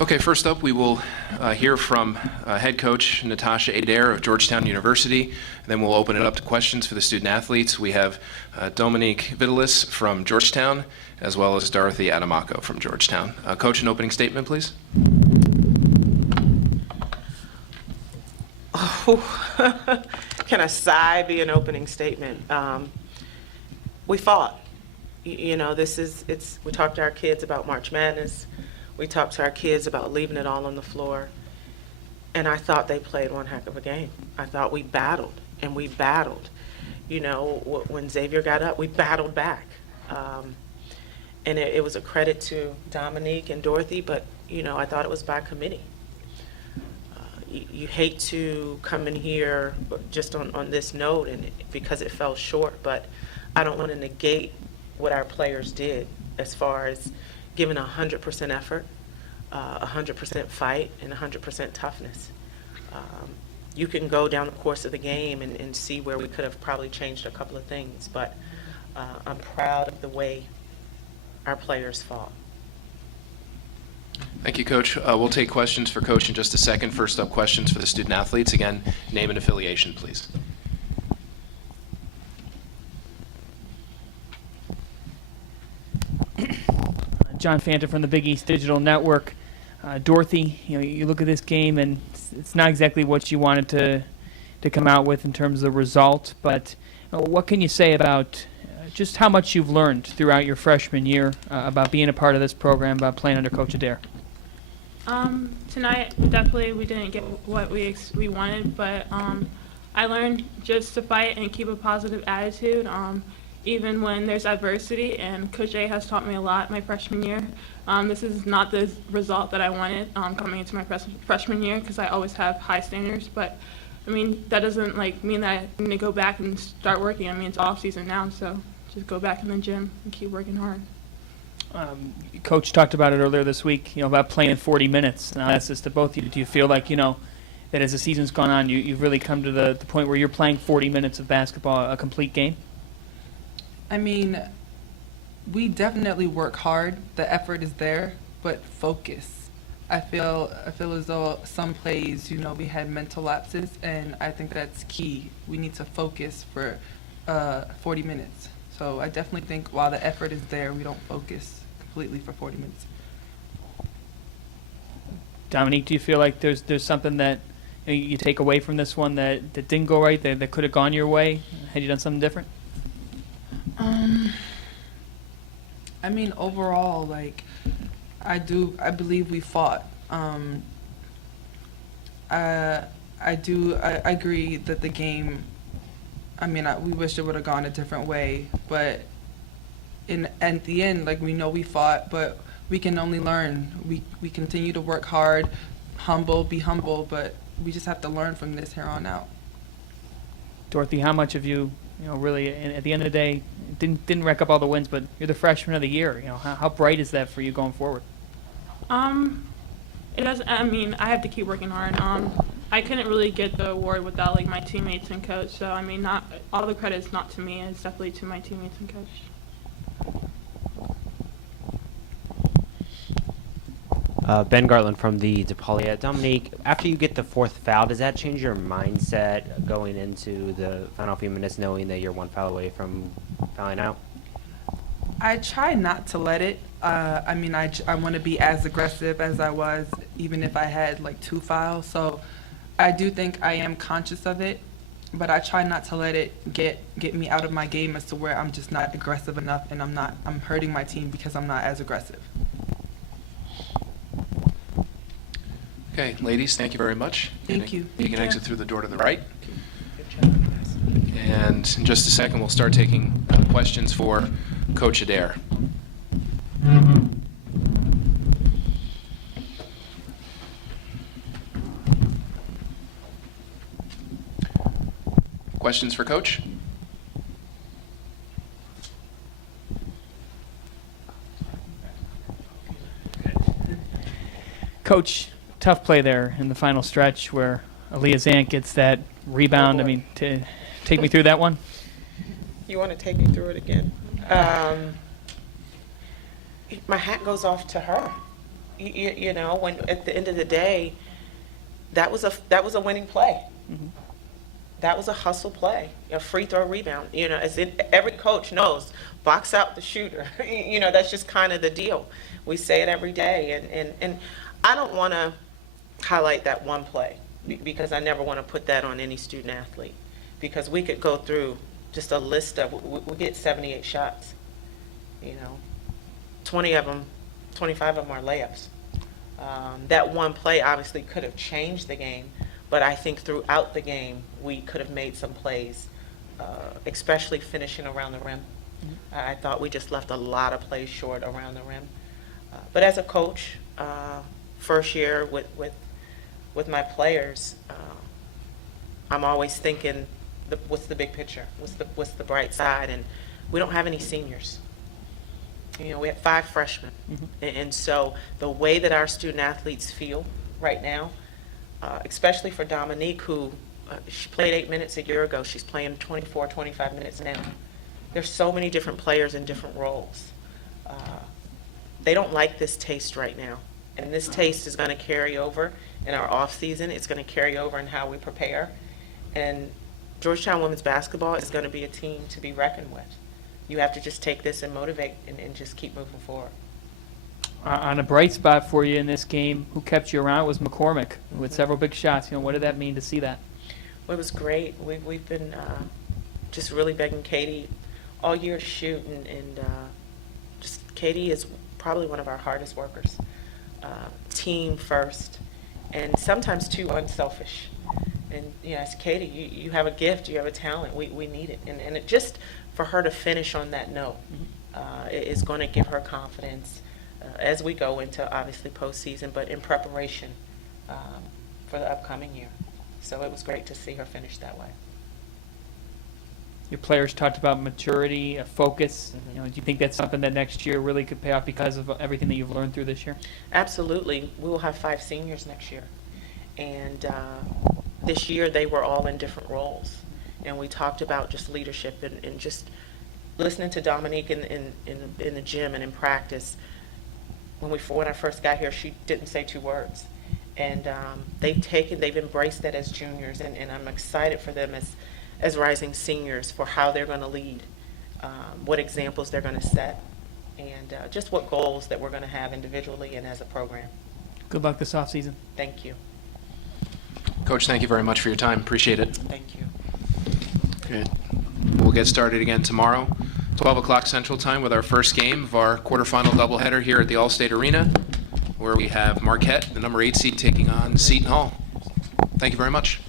Okay, first up, we will hear from head coach Natasha Adair of Georgetown University. Then we'll open it up to questions for the student athletes. We have Dominique Vitalis from Georgetown, as well as Dorothy Adamako from Georgetown. Coach, an opening statement, please. Oh, can a sigh be an opening statement? We fought. You know, we talked to our kids about March Madness. We talked to our kids about leaving it all on the floor. And I thought they played one heck of a game. I thought we battled, and we battled. You know, when Xavier got up, we battled back. And it was a credit to Dominique and Dorothy, but, you know, I thought it was by committee. You hate to come in here just on this note and because it fell short, but I don't want to negate what our players did as far as giving 100% effort, 100% fight, and 100% toughness. You can go down the course of the game and see where we could have probably changed a couple of things, but I'm proud of the way our players fought. Thank you, Coach. We'll take questions for Coach in just a second. First up, questions for the student athletes. Again, name and affiliation, please. John Fanta from the Big East Digital Network. Dorothy, you know, you look at this game and it's not exactly what you wanted to come out with in terms of the result, but what can you say about just how much you've learned throughout your freshman year about being a part of this program, about playing under Coach Adair? Tonight, definitely we didn't get what we wanted, but I learned just to fight and keep a positive attitude. Even when there's adversity, and Coach A has taught me a lot my freshman year. This is not the result that I wanted coming into my freshman year because I always have high standards, but I mean, that doesn't mean that I need to go back and start working. I mean, it's off season now, so just go back in the gym and keep working hard. Coach talked about it earlier this week, you know, about playing 40 minutes. Now, that's just to both of you. Do you feel like, you know, that as the season's gone on, you've really come to the point where you're playing 40 minutes of basketball, a complete game? I mean, we definitely work hard. The effort is there, but focus. I feel as though some plays, you know, we had mental lapses, and I think that's key. We need to focus for 40 minutes. So I definitely think while the effort is there, we don't focus completely for 40 minutes. Dominique, do you feel like there's something that you take away from this one that didn't go right, that could have gone your way? Had you done something different? I mean, overall, I believe we fought. I agree that the game, I mean, we wish it would have gone a different way, but at the end, we know we fought, but we can only learn. We continue to work hard, be humble, but we just have to learn from this here on out. Dorothy, how much of you really, at the end of the day, didn't rack up all the wins, but you're the freshman of the year. You know, how bright is that for you going forward? It doesn't. I mean, I have to keep working hard. I couldn't really get the award without my teammates and coach. So I mean, not all the credit is not to me. It's definitely to my teammates and coach. Ben Gartland from the DePaul. Dominique, after you get the fourth foul, does that change your mindset going into the final few minutes knowing that you're one foul away from fouling out? I try not to let it. I mean, I want to be as aggressive as I was, even if I had 2 fouls. So I do think I am conscious of it, but I try not to let it get me out of my game as to where I'm just not aggressive enough and I'm hurting my team because I'm not as aggressive. Okay, ladies, thank you very much. Thank you. You can exit through the door to the right. And in just a second, we'll start taking questions for Coach Adair. Questions for Coach? Coach, tough play there in the final stretch where Aaliyah Zant gets that rebound. I mean, to take me through that one? You want to take me through it again? My hat goes off to her. You know, when at the end of the day, that was a winning play. That was a hustle play, a free throw rebound. You know, every coach knows, box out the shooter. You know, that's just kind of the deal. We say it every day, and I don't want to highlight that one play because I never want to put that on any student athlete, because we could go through just a list of, we get 78 shots, you know, 25 of them are layups. That one play obviously could have changed the game, but I think throughout the game we could have made some plays, especially finishing around the rim. I thought we just left a lot of plays short around the rim. But as a coach, first year with my players, I'm always thinking, what's the big picture? What's the bright side? And we don't have any seniors. You know, we have 5 freshmen. And so the way that our student athletes feel right now, especially for Dominique, who she played 8 minutes a year ago, she's playing 24, 25 minutes now. There's so many different players in different roles. They don't like this taste right now. And this taste is going to carry over in our off season. It's going to carry over in how we prepare. And Georgetown women's basketball is going to be a team to be reckoned with. You have to just take this and motivate and just keep moving forward. On a bright spot for you in this game, who kept you around was McCormick with several big shots. You know, what did that mean to see that? Well, it was great. We've been just really begging Katie all year to shoot, and just Katie is probably one of our hardest workers. Team first, and sometimes too unselfish. And you know, as Katie, you have a gift, you have a talent. We need it, and it just for her to finish on that note is going to give her confidence as we go into obviously postseason, but in preparation for the upcoming year. So it was great to see her finish that way. Your players talked about maturity, focus. You know, do you think that's something that next year really could pay off because of everything that you've learned through this year? Absolutely. We will have 5 seniors next year. And this year they were all in different roles. And we talked about just leadership and just listening to Dominique in the gym and in practice. When I first got here, she didn't say 2 words. And they've embraced that as juniors. And I'm excited for them as rising seniors for how they're going to lead, what examples they're going to set, and just what goals that we're going to have individually and as a program. Good luck this offseason. Thank you. Coach, thank you very much for your time. Appreciate it. Thank you. Good. We'll get started again tomorrow, 12 o'clock Central Time, with our first game of our quarterfinal doubleheader here at the Allstate Arena, where we have Marquette, the number 8 seed, taking on Seton Hall. Thank you very much.